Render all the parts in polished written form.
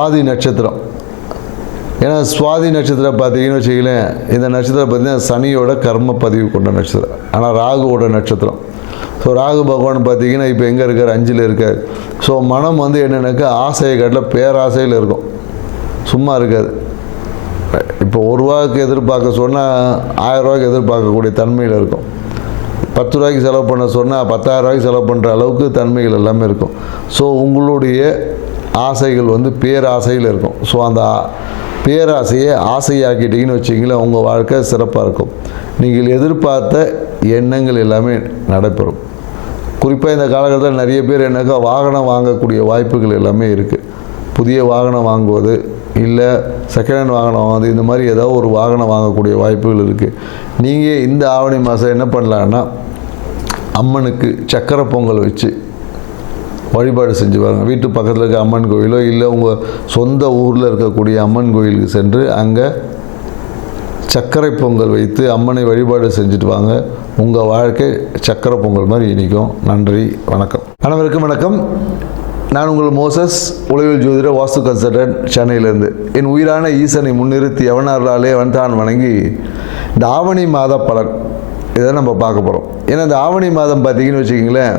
சுவாதி நட்சத்திரம். ஏன்னா சுவாதி நட்சத்திரம் பார்த்தீங்கன்னு வச்சுக்கலேன், இந்த நட்சத்திரம் பார்த்தீங்கன்னா சனியோட கர்ம பதிவு கொண்ட நட்சத்திரம். ஆனால் ராகுவோட நட்சத்திரம். ஸோ ராகு பகவான் பார்த்தீங்கன்னா இப்போ எங்கே இருக்கார்? 5ல் இருக்கார். ஸோ மனம் வந்து என்னென்னாக்கா ஆசையை காட்டில் பேராசையில் இருக்கும், சும்மா இருக்காது. இப்போ 1 ரூபாய்க்கு எதிர்பார்க்க சொன்னால் 1000 ரூபாய்க்கு எதிர்பார்க்கக்கூடிய தன்மையில் இருக்கும். 10 ரூபாய்க்கு செலவு பண்ண சொன்னால் 10,000 ரூபாய்க்கு செலவு பண்ணுற அளவுக்கு தன்மைகள் எல்லாமே இருக்கும். ஸோ உங்களுடைய ஆசைகள் வந்து பேராசையில் இருக்கும். ஸோ அந்த பேராசையை ஆசையாக்கிட்டீங்கன்னு வச்சிங்களேன், உங்கள் வாழ்க்கை சிறப்பாக இருக்கும். நீங்கள் எதிர்பார்த்த எண்ணங்கள் எல்லாமே நடைபெறும். குறிப்பாக இந்த காலகட்டத்தில் நிறைய பேர் என்னக்கா வாகனம் வாங்கக்கூடிய வாய்ப்புகள் எல்லாமே இருக்குது. புதிய வாகனம் வாங்குவது, இல்லை செகண்ட் ஹேண்ட் வாகனம் வாங்குவது, இந்த மாதிரி ஏதாவது ஒரு வாகனம் வாங்கக்கூடிய வாய்ப்புகள் இருக்குது. நீங்கள் இந்த ஆவணி மாதம் என்ன பண்ணலான்னா, அம்மனுக்கு சக்கரை பொங்கல் வச்சு வழிபாடு செஞ்சு பாருங்கள். வீட்டு பக்கத்தில் இருக்க அம்மன் கோயிலோ இல்லை உங்கள் சொந்த ஊரில் இருக்கக்கூடிய அம்மன் கோயிலுக்கு சென்று அங்கே சர்க்கரை பொங்கல் வைத்து அம்மனை வழிபாடு செஞ்சுட்டு வாங்க. உங்கள் வாழ்க்கை சக்கரை பொங்கல் மாதிரி இனிக்கும். நன்றி, வணக்கம். அனைவருக்கும் வணக்கம். நான் உங்கள் மோசஸ், உளவியல் ஜோதிடர், வாஸ்து கன்சல்டன்ட், சென்னையிலேருந்து. என் உயிரான ஈசனை முன்னிறுத்தி எவனார்களாலே அவன்தான் வணங்கி இந்த ஆவணி மாத பலன் இதை நம்ம பார்க்க போகிறோம். ஏன்னா இந்த ஆவணி மாதம் பார்த்தீங்கன்னு வச்சுக்கிங்களேன்,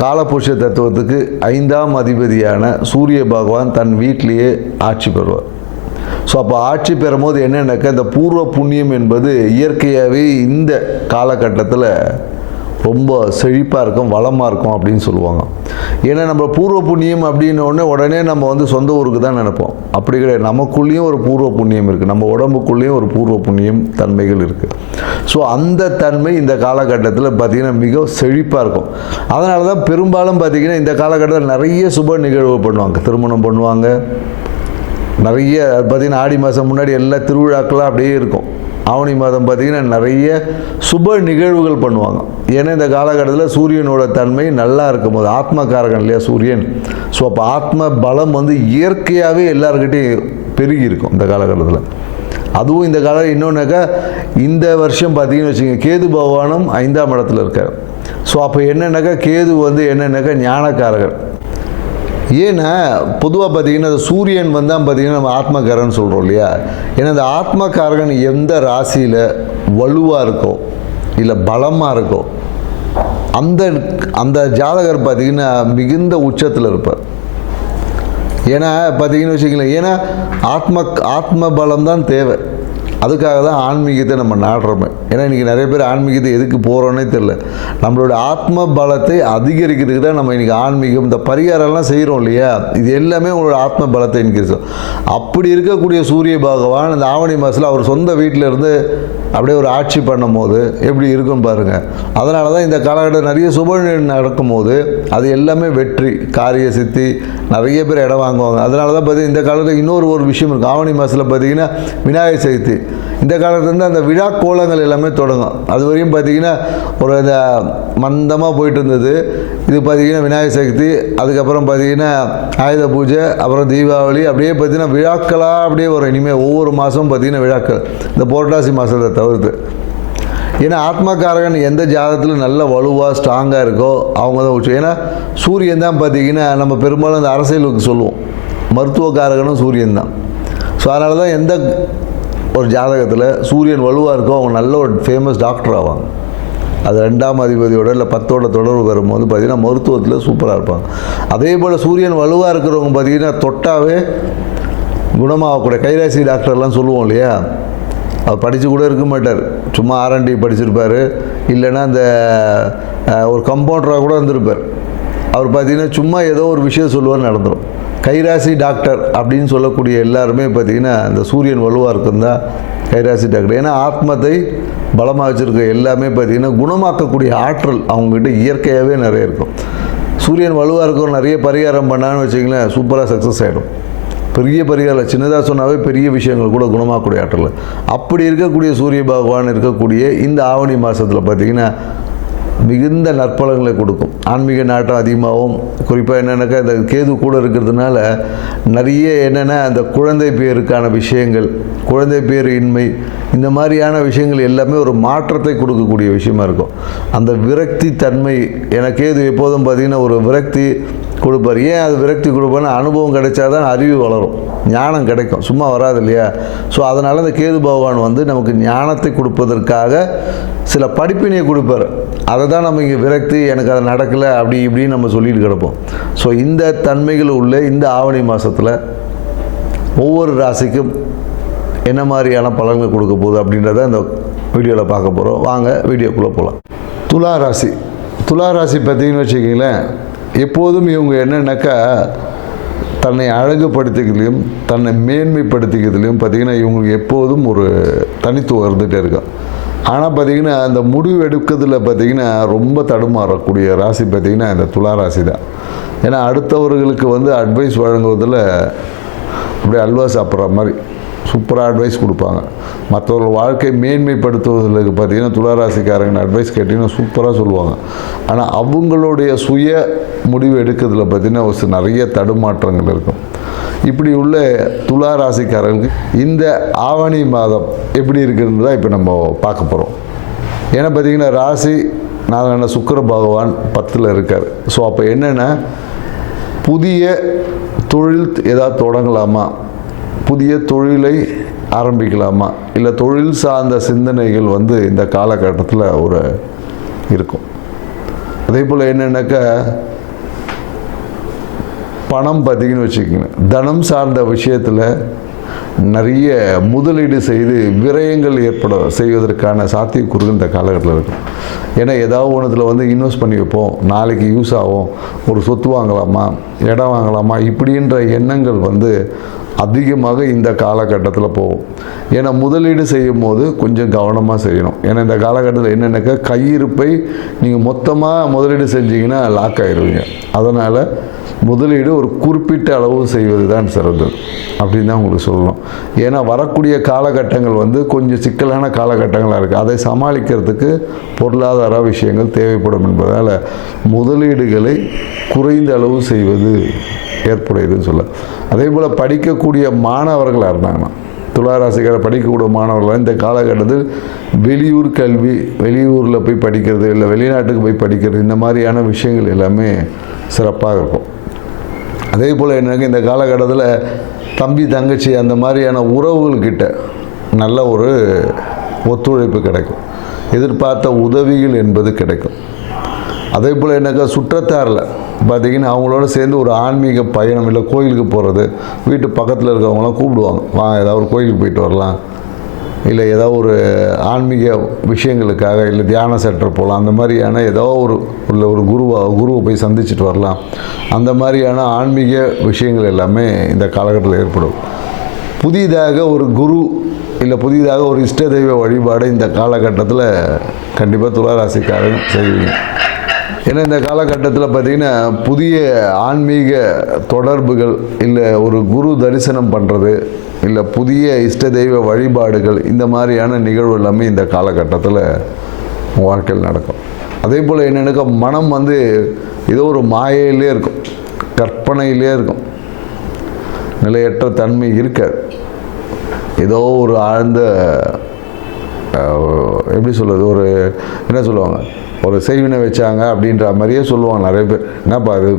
காலபுருஷ தத்துவத்துக்கு 5ஆம் அதிபதியான சூரிய பகவான் தன் வீட்டிலேயே ஆட்சி பெறுவார். ஸோ அப்போ ஆட்சி பெறும்போது என்னென்னாக்கா, இந்த பூர்வ புண்ணியம் என்பது இயற்கையாகவே இந்த காலகட்டத்தில் ரொம்ப செழிப்பாக இருக்கும், வளமாக இருக்கும் அப்படின்னு சொல்லுவாங்க. ஏன்னா நம்ம பூர்வ புண்ணியம் அப்படின்னோடனே உடனே நம்ம வந்து சொந்த ஊருக்கு தான் நினைப்போம். அப்படி கிடையாது. நமக்குள்ளேயும் ஒரு பூர்வ புண்ணியம் இருக்குது, நம்ம உடம்புக்குள்ளேயும் ஒரு பூர்வ புண்ணியம் தன்மைகள் இருக்குது. ஸோ அந்த தன்மை இந்த காலகட்டத்தில் பார்த்திங்கன்னா மிக செழிப்பாக இருக்கும். அதனால தான் பெரும்பாலும் பார்த்திங்கன்னா இந்த காலகட்டத்தில் நிறைய சுப நிகழ்வு பண்ணுவாங்க. திருமணம் பண்ணுவாங்க, நிறைய பார்த்திங்கன்னா ஆடி மாதம் முன்னாடி எல்லா திருவிழாக்களாக அப்படியே இருக்கும். ஆவணி மாதம் பார்த்திங்கன்னா நிறைய சுப நிகழ்வுகள் பண்ணுவாங்க. ஏன்னா இந்த காலகட்டத்தில் சூரியனோட தன்மை நல்லா இருக்கும்போது, ஆத்மகாரகன் இல்லையா சூரியன். ஸோ அப்போ ஆத்ம பலம் வந்து இயற்கையாகவே எல்லாருக்கிட்டையும் பெருகி இருக்கும் இந்த காலகட்டத்தில். அதுவும் இந்த காலம் இன்னொன்றாக்கா, இந்த வருஷம் பார்த்திங்கன்னு வச்சுக்கோங்க, கேது பகவானும் 5ஆம் இடத்துல இருக்கார். ஸோ அப்போ என்னென்னாக்கா, கேது வந்து என்னென்னாக்கா ஞானக்காரகர். ஏன்னா பொதுவாக பார்த்திங்கன்னா சூரியன் வந்தால் பார்த்திங்கன்னா நம்ம ஆத்மகாரகன் சொல்கிறோம் இல்லையா. ஏன்னா இந்த ஆத்மகாரகன் எந்த ராசியில் வலுவாக இருக்கோ இல்லை பலமாக இருக்கோ அந்த ஜாதகர் பார்த்திங்கன்னா மிகுந்த உச்சத்தில் இருப்பார். ஏன்னா பார்த்திங்கன்னு வச்சுக்கங்களேன், ஏன்னா ஆத்ம பலம் தான் தேவை. அதுக்காக தான் ஆன்மீகத்தை நம்ம நாடுறோமே. ஏன்னா இன்றைக்கி நிறைய பேர் ஆன்மீகத்தை எதுக்கு போகிறோன்னே தெரில. நம்மளோட ஆத்ம பலத்தை அதிகரிக்கிறதுக்கு தான் நம்ம இன்றைக்கி ஆன்மீகம், இந்த பரிகாரம்லாம் செய்கிறோம் இல்லையா. இது எல்லாமே உங்களோட ஆத்ம பலத்தை இன்க்ரீஸ். அப்படி இருக்கக்கூடிய சூரிய பகவான் இந்த ஆவணி மாதத்தில் அவர் சொந்த வீட்டில் இருந்து அப்படியே ஒரு ஆட்சி பண்ணும் போது எப்படி இருக்குன்னு பாருங்கள். அதனால தான் இந்த காலகட்டம் நிறைய சுப நடக்கும்போது அது எல்லாமே வெற்றி, காரிய சித்தி, நிறைய பேர் இடம் வாங்குவாங்க. அதனால தான் பார்த்தீங்கன்னா இந்த காலத்தில் இன்னொரு விஷயம் இருக்குது. ஆவணி மாதத்தில் பார்த்திங்கன்னா விநாயகர் சதுர்த்தி. இந்த காலத்துலேருந்து அந்த விழா கோலங்கள் எல்லாமே தொடங்கும். அது வரையும் பார்த்திங்கன்னா ஒரு இந்த மந்தமாக போயிட்டு இருந்தது. இது பார்த்திங்கன்னா விநாயகர் சதுர்த்தி, அதுக்கப்புறம் பார்த்திங்கன்னா ஆயுத பூஜை, அப்புறம் தீபாவளி, அப்படியே பார்த்திங்கன்னா விழாக்களாக அப்படியே வரும். இனிமேல் ஒவ்வொரு மாதமும் பார்த்திங்கன்னா விழாக்கள், இந்த புரட்டாசி மாதத்தை தவிர்த்து. ஏன்னா ஆத்மகாரகன் எந்த ஜாதகத்தில் நல்ல வலுவாக ஸ்ட்ராங்காக இருக்கோ அவங்க தான் உச்சம். ஏன்னா சூரியன் தான் பார்த்திங்கன்னா நம்ம பெரும்பாலும் அந்த அரசியலுக்கு சொல்லுவோம், மருத்துவக்காரகனும் சூரியன் தான். ஸோ அதனால தான் எந்த ஒரு ஜாதகத்தில் சூரியன் வலுவாக இருக்கோ அவங்க நல்ல ஒரு ஃபேமஸ் டாக்டர் ஆவாங்க. அது 2ஆம் அதிபதியோட இல்லை 10ஓட தொடர்பு வரும்போது பார்த்திங்கன்னா மருத்துவத்தில் சூப்பராக இருப்பாங்க. அதே போல் சூரியன் வலுவாக இருக்கிறவங்க பார்த்திங்கன்னா தொட்டாவே குணமாகக்கூடிய கைராசி டாக்டர்லாம் சொல்லுவோம் இல்லையா. அவர் படித்து கூட இருக்க மாட்டார், சும்மா R&D படிச்சிருப்பார், இல்லைன்னா அந்த ஒரு கம்பவுண்டராக கூட இருந்திருப்பார். அவர் பார்த்திங்கன்னா சும்மா ஏதோ ஒரு விஷயம் சொல்லுவார், நடந்துடும். கைராசி டாக்டர் அப்படின்னு சொல்லக்கூடிய எல்லாருமே பார்த்திங்கன்னா இந்த சூரியன் வலுவாக இருக்குன்னு தான் கைராசி டாக்டர். ஏன்னா ஆத்மத்தை பலமாக வச்சுருக்க எல்லாமே பார்த்திங்கன்னா குணமாக்கக்கூடிய ஆற்றல் அவங்ககிட்ட இயற்கையாகவே நிறைய இருக்கும். சூரியன் வலுவாக இருக்கும், நிறைய பரிகாரம் பண்ணான்னு வச்சிங்களேன், சூப்பராக சக்ஸஸ் ஆகிடும். பெரிய பரிகாரம் சின்னதாக சொன்னாவே பெரிய விஷயங்கள் கூட குணமாக்கக்கூடிய ஆற்றல். அப்படி இருக்கக்கூடிய சூரிய பகவான் இருக்கக்கூடிய இந்த ஆவணி மாதத்தில் பார்த்திங்கன்னா மிகுந்த நற்பலங்களை கொடுக்கும். ஆன்மீக நாட்டம் அதிகமாகவும், குறிப்பாக என்னென்னாக்கா இந்த கேது கூட இருக்கிறதுனால நிறைய என்னென்னா அந்த குழந்தை பேருக்கான விஷயங்கள், குழந்தை பேர் இன்மை, இந்த மாதிரியான விஷயங்கள் எல்லாமே ஒரு மாற்றத்தை கொடுக்கக்கூடிய விஷயமா இருக்கும். அந்த விரக்தி தன்மை, எனக்கு கேது எப்போதும் பார்த்திங்கன்னா ஒரு விரக்தி, கொடுப்பார். ஏன் அது விரக்தி கொடுப்பார்னா அனுபவம் கிடைச்சா தான் அறிவு வளரும், ஞானம் கிடைக்கும், சும்மா வராது இல்லையா. ஸோ அதனால் இந்த கேது பகவான் வந்து நமக்கு ஞானத்தை கொடுப்பதற்காக சில படிப்பினையை கொடுப்பார். அதை தான் நம்ம இங்கே விரக்தி, எனக்கு அது நடக்கலை அப்படி இப்படின்னு நம்ம சொல்லிட்டு கிடப்போம். ஸோ இந்த தன்மைகள் உள்ள இந்த ஆவணி மாதத்தில் ஒவ்வொரு ராசிக்கும் என்ன மாதிரியான பலன்கள் கொடுக்க போகுது அப்படின்றத இந்த வீடியோவில் பார்க்க போகிறோம். வாங்க வீடியோக்குள்ளே போகலாம். துலா ராசி. துலா ராசி பார்த்தீங்கன்னு வச்சுக்கிங்களேன், எப்போதும் இவங்க என்னென்னாக்கா தன்னை அழகுபடுத்திக்கிறதுலையும் தன்னை மேன்மைப்படுத்திக்கிறதுலையும் பார்த்திங்கன்னா இவங்களுக்கு எப்போதும் ஒரு தனித்துவம் இருந்துகிட்டே இருக்கும். ஆனால் பார்த்திங்கன்னா அந்த முடிவு எடுக்கிறதுல பார்த்திங்கன்னா ரொம்ப தடுமாறக்கூடிய ராசி பார்த்திங்கன்னா இந்த துலா ராசி தான். ஏன்னா அடுத்தவர்களுக்கு வந்து அட்வைஸ் வழங்குவதில் அப்படியே அல்வா சாப்பிட்ற மாதிரி சூப்பராக அட்வைஸ் கொடுப்பாங்க. மற்றவர்கள் வாழ்க்கை மேன்மைப்படுத்துவதற்கு பார்த்திங்கன்னா துளாராசிக்காரங்க அட்வைஸ் கேட்டிங்கன்னா சூப்பராக சொல்லுவாங்க. ஆனால் அவங்களுடைய சுய முடிவு எடுக்கிறதுல பார்த்திங்கன்னா ஒரு நிறைய தடுமாற்றங்கள் இருக்கும். இப்படி உள்ள துளாராசிக்காரர்களுக்கு இந்த ஆவணி மாதம் எப்படி இருக்குதுன்னு தான் இப்போ நம்ம பார்க்க போகிறோம். ஏன்னா பார்த்திங்கன்னா ராசி நாராயண சுக்கிர பகவான் 10ல் இருக்கார். ஸோ அப்போ என்னென்னா புதிய தொழில் ஏதாவது தொடங்கலாமா, புதிய தொழிலை ஆரம்பிக்கலாமா, இல்லை தொழில் சார்ந்த சிந்தனைகள் வந்து இந்த காலகட்டத்தில் ஒரு இருக்கும். அதே போல் என்னென்னாக்கா பணம் பார்த்திங்கன்னு வச்சுக்கோங்க, தனம் சார்ந்த விஷயத்தில் நிறைய முதலீடு செய்து விரயங்கள் செய்வதற்கான சாத்தியக்கூறுகள் இந்த காலகட்டத்தில் இருக்கும். ஏன்னா ஏதாவது ஒன்றுத்தில் வந்து இன்வெஸ்ட் பண்ணி வைப்போம், நாளைக்கு யூஸ் ஆகும், ஒரு சொத்து வாங்கலாமா, இடம் வாங்கலாமா, இப்படின்ற எண்ணங்கள் வந்து அதிகமாக இந்த காலகட்டத்தில் போகும். ஏன்னா முதலீடு செய்யும் போது கொஞ்சம் கவனமாக செய்யணும். ஏன்னா இந்த காலகட்டத்தில் என்னென்னாக்கா கையிருப்பை நீங்கள் மொத்தமாக முதலீடு செஞ்சீங்கன்னா லாக் ஆகிடுவீங்க. அதனால் முதலீடு ஒரு குறிப்பிட்ட அளவு செய்வது தான் சிறந்தது அப்படின்னு தான் உங்களுக்கு சொல்லணும். ஏன்னா வரக்கூடிய காலகட்டங்கள் வந்து கொஞ்சம் சிக்கலான காலகட்டங்களாக இருக்குது. அதை சமாளிக்கிறதுக்கு பொருளாதார விஷயங்கள் தேவைப்படும் என்பதால் முதலீடுகளை குறைந்த அளவு செய்வது ஏற்புடையதுன்னு சொல்ல. அதே போல் படிக்கக்கூடிய மாணவர்களாக இருந்தாங்கன்னா துளாராசிக்கார படிக்கக்கூடிய மாணவர்களாக இந்த காலகட்டத்தில் வெளியூர் கல்வி, வெளியூரில் போய் படிக்கிறது, இல்லை வெளிநாட்டுக்கு போய் படிக்கிறது, இந்த மாதிரியான விஷயங்கள் எல்லாமே சிறப்பாக இருக்கும். அதே போல் எனக்கு இந்த காலகட்டத்தில் தம்பி தங்கச்சி அந்த மாதிரியான உறவுகள்கிட்ட நல்ல ஒரு ஒத்துழைப்பு கிடைக்கும், எதிர்பார்த்த உதவிகள் என்பது கிடைக்கும். அதே போல் எனக்கு சுற்றத்தாரில் பார்த்திங்கன்னா அவங்களோட சேர்ந்து ஒரு ஆன்மீக பயணம், இல்லை கோயிலுக்கு போகிறது, வீட்டு பக்கத்தில் இருக்கிறவங்களாம் கூப்பிடுவாங்க, வா ஏதாவது ஒரு கோயிலுக்கு போயிட்டு வரலாம், இல்லை ஏதாவது ஒரு ஆன்மீக விஷயங்களுக்காக, இல்லை தியான சென்டர் போகலாம், அந்த மாதிரியான ஏதோ ஒரு குருவை போய் சந்திச்சுட்டு வரலாம், அந்த மாதிரியான ஆன்மீக விஷயங்கள் எல்லாமே இந்த காலகட்டத்தில் ஏற்படும். புதிதாக ஒரு குரு இல்லை புதிதாக ஒரு இஷ்ட தெய்வ வழிபாடு இந்த காலகட்டத்தில் கண்டிப்பாக துளாராசிக்காரங்க செய்வீங்க. ஏன்னா இந்த காலகட்டத்தில் பார்த்திங்கன்னா புதிய ஆன்மீக தொடர்புகள், இல்லை ஒரு குரு தரிசனம் பண்ணுறது, இல்லை புதிய இஷ்ட தெய்வ வழிபாடுகள், இந்த மாதிரியான நிகழ்வு எல்லாமே இந்த காலகட்டத்தில் வாழ்க்கையில் நடக்கும். அதே போல் என்னென்னாக்கா மனம் வந்து ஏதோ ஒரு மாயையிலே இருக்கும், கற்பனையிலே இருக்கும், நிலையற்ற தன்மை இருக்காது. ஏதோ ஒரு ஆழ்ந்த எப்படி சொல்கிறது, ஒரு என்ன சொல்லுவாங்க, ஒரு செய்வினை வச்சாங்க அப்படின்ற மாதிரியே சொல்லுவாங்க நிறைய பேர். என்னப்பா அது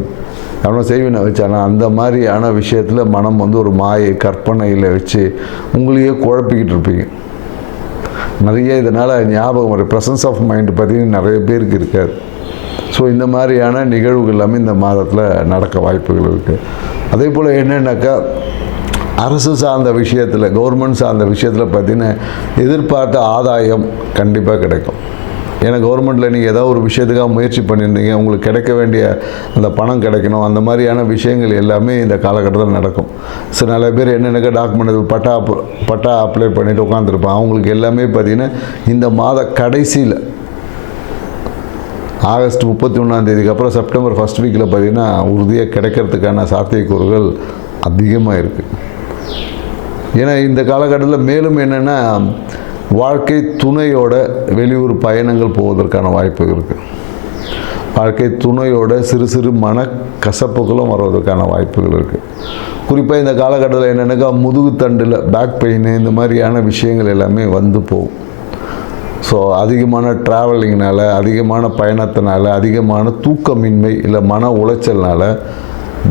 அவனும் செய்வினை வச்சானா, அந்த மாதிரியான விஷயத்தில் மனம் வந்து ஒரு மாயை கற்பனையில் வச்சு உங்களையே குழப்பிக்கிட்டு இருப்பீங்க. நிறைய இதனால் ஞாபகம் ஒரு ப்ரெசன்ஸ் ஆஃப் மைண்ட் பார்த்திங்கன்னா நிறைய பேருக்கு இருக்காது. ஸோ இந்த மாதிரியான நிகழ்வுகள் எல்லாமே இந்த மாதத்தில் நடக்க வாய்ப்புகள் இருக்குது. அதே போல் என்னென்னாக்கா அரசு சார்ந்த விஷயத்தில், கவர்மெண்ட் சார்ந்த விஷயத்தில் பார்த்திங்கன்னா எதிர்பார்த்த ஆதாயம் கண்டிப்பாக கிடைக்கும். ஏன்னா கவர்மெண்ட்டில் நீங்கள் ஏதாவது ஒரு விஷயத்துக்காக முயற்சி பண்ணியிருந்தீங்க, உங்களுக்கு கிடைக்க வேண்டிய அந்த பணம் கிடைக்கணும், அந்த மாதிரியான விஷயங்கள் எல்லாமே இந்த காலகட்டத்தில் நடக்கும். ஸோ நிறைய பேர் என்னென்னக்கா டாக்குமெண்ட் பட்டா அப்ளை பண்ணிவிட்டு உட்காந்துருப்பாங்க. அவங்களுக்கு எல்லாமே பார்த்திங்கன்னா இந்த மாத கடைசியில் ஆகஸ்ட் 31 அப்புறம் செப்டம்பர் ஃபர்ஸ்ட் வீக்கில் பார்த்திங்கன்னா உறுதியாக கிடைக்கிறதுக்கான சாத்தியக்கூறுகள் அதிகமாக இருக்குது. ஏன்னா இந்த காலகட்டத்தில் மேலும் என்னென்னா வாழ்க்கை துணையோட வெளியூர் பயணங்கள் போவதற்கான வாய்ப்பு இருக்குது. வாழ்க்கை துணையோட சிறு சிறு மனக்கசப்புகளும் வருவதற்கான வாய்ப்புகள் இருக்குது. குறிப்பாக இந்த காலகட்டத்தில் என்னென்னாக்கா முதுகுத்தண்டில் பேக் பெயின் இந்த மாதிரியான விஷயங்கள் எல்லாமே வந்து போகும். ஸோ அதிகமான ட்ராவலிங்னால், அதிகமான பயணத்தினால, அதிகமான தூக்கமின்மை இல்லை மன உளைச்சல்னால்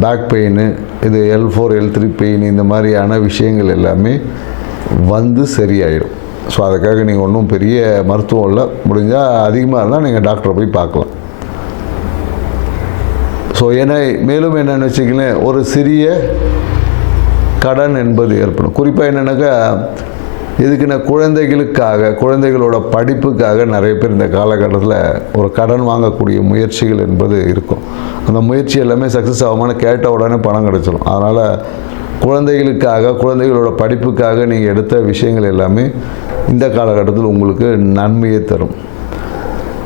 பேக் பெயின், இது L4 L3 பெயின், இந்த மாதிரியான விஷயங்கள் எல்லாமே வந்து சரியாயிடும். ஸோ அதுக்காக நீங்கள் ஒன்றும் பெரிய மருத்துவம் இல்லை, முடிஞ்சால் அதிகமாக இருந்தால் நீங்கள் டாக்டரை போய் பார்க்கலாம். ஸோ ஏன்னா மேலும் என்னென்னு வச்சுக்கலாம், ஒரு சிறிய கடன் என்பது ஏற்படும். குறிப்பாக என்னென்னாக்கா, இதுக்குன்னா குழந்தைகளோட படிப்புக்காக நிறைய பேர் இந்த காலகட்டத்தில் ஒரு கடன் வாங்கக்கூடிய முயற்சிகள் என்பது இருக்கும். அந்த முயற்சி எல்லாமே சக்ஸஸ் ஆகுமான கேட்ட உடனே பணம் கிடச்சிடும். அதனால் குழந்தைகளோட படிப்புக்காக நீங்கள் எடுத்த விஷயங்கள் எல்லாமே இந்த காலகட்டத்தில் உங்களுக்கு நன்மையை தரும்.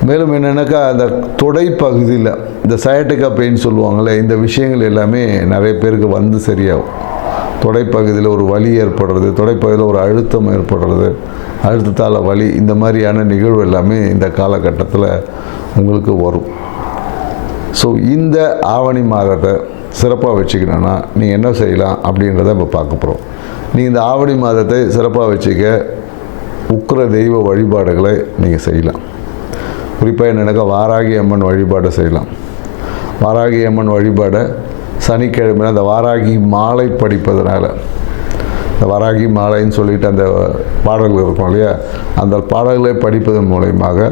மேலும் என்னென்னாக்கா, அந்த தொடைப்பகுதியில் இந்த சயாட்டிக்கா பெயின் சொல்லுவாங்களே, இந்த விஷயங்கள் எல்லாமே நிறைய பேருக்கு வந்து சரியாகும். தொடைப்பகுதியில் ஒரு வலி ஏற்படுறது, தொடைப்பகுதியில் ஒரு அழுத்தம் ஏற்படுறது, அழுத்தத்தால் வலி, இந்த மாதிரியான நிகழ்வு எல்லாமே இந்த காலகட்டத்தில் உங்களுக்கு வரும். ஸோ இந்த ஆவணி மாதத்தை சிறப்பாக வச்சுக்கணுன்னா நீங்கள் என்ன செய்யலாம் அப்படின்றத இப்போ பார்க்க போகிறோம். நீங்கள் இந்த ஆவணி மாதத்தை சிறப்பாக வச்சுக்க உக்கிர தெய்வ வழிபாடுகளை நீங்கள் செய்யலாம். குறிப்பாக என்னென்னாக்கா, வாராகி அம்மன் வழிபாடை செய்யலாம். வாராகி அம்மன் வழிபாடை சனிக்கிழமை அந்த வாராகி மாலை படிப்பதனால, இந்த வாராகி மாலைன்னு சொல்லிட்டு அந்த பாடல்கள் இருக்கும் இல்லையா, அந்த பாடல்களை படிப்பதன் மூலயமாக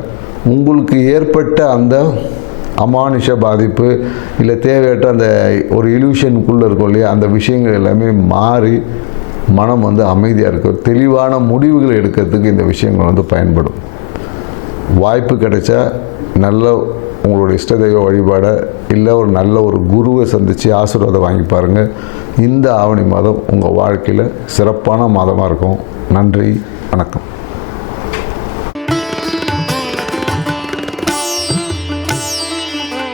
உங்களுக்கு ஏற்பட்ட அந்த அமானுஷ பாதிப்பு இல்லை தேவையற்ற அந்த ஒரு இல்யூஷனுக்குள்ளே இருக்கும் இல்லையா, அந்த விஷயங்கள் எல்லாமே மாறி மனம் வந்து அமைதியாக இருக்கும். தெளிவான முடிவுகளை எடுக்கிறதுக்கு இந்த விஷயங்கள் வந்து பயன்படும். வாய்ப்பு கிடைச்சா நல்ல உங்களுடைய இஷ்ட தெய்வ வழிபாடை இல்லை ஒரு நல்ல ஒரு குருவை சந்தித்து ஆசீர்வாதம் வாங்கி பாருங்கள். இந்த ஆவணி மாதம் உங்கள் வாழ்க்கையில் சிறப்பான மாதமாக இருக்கும். நன்றி, வணக்கம்.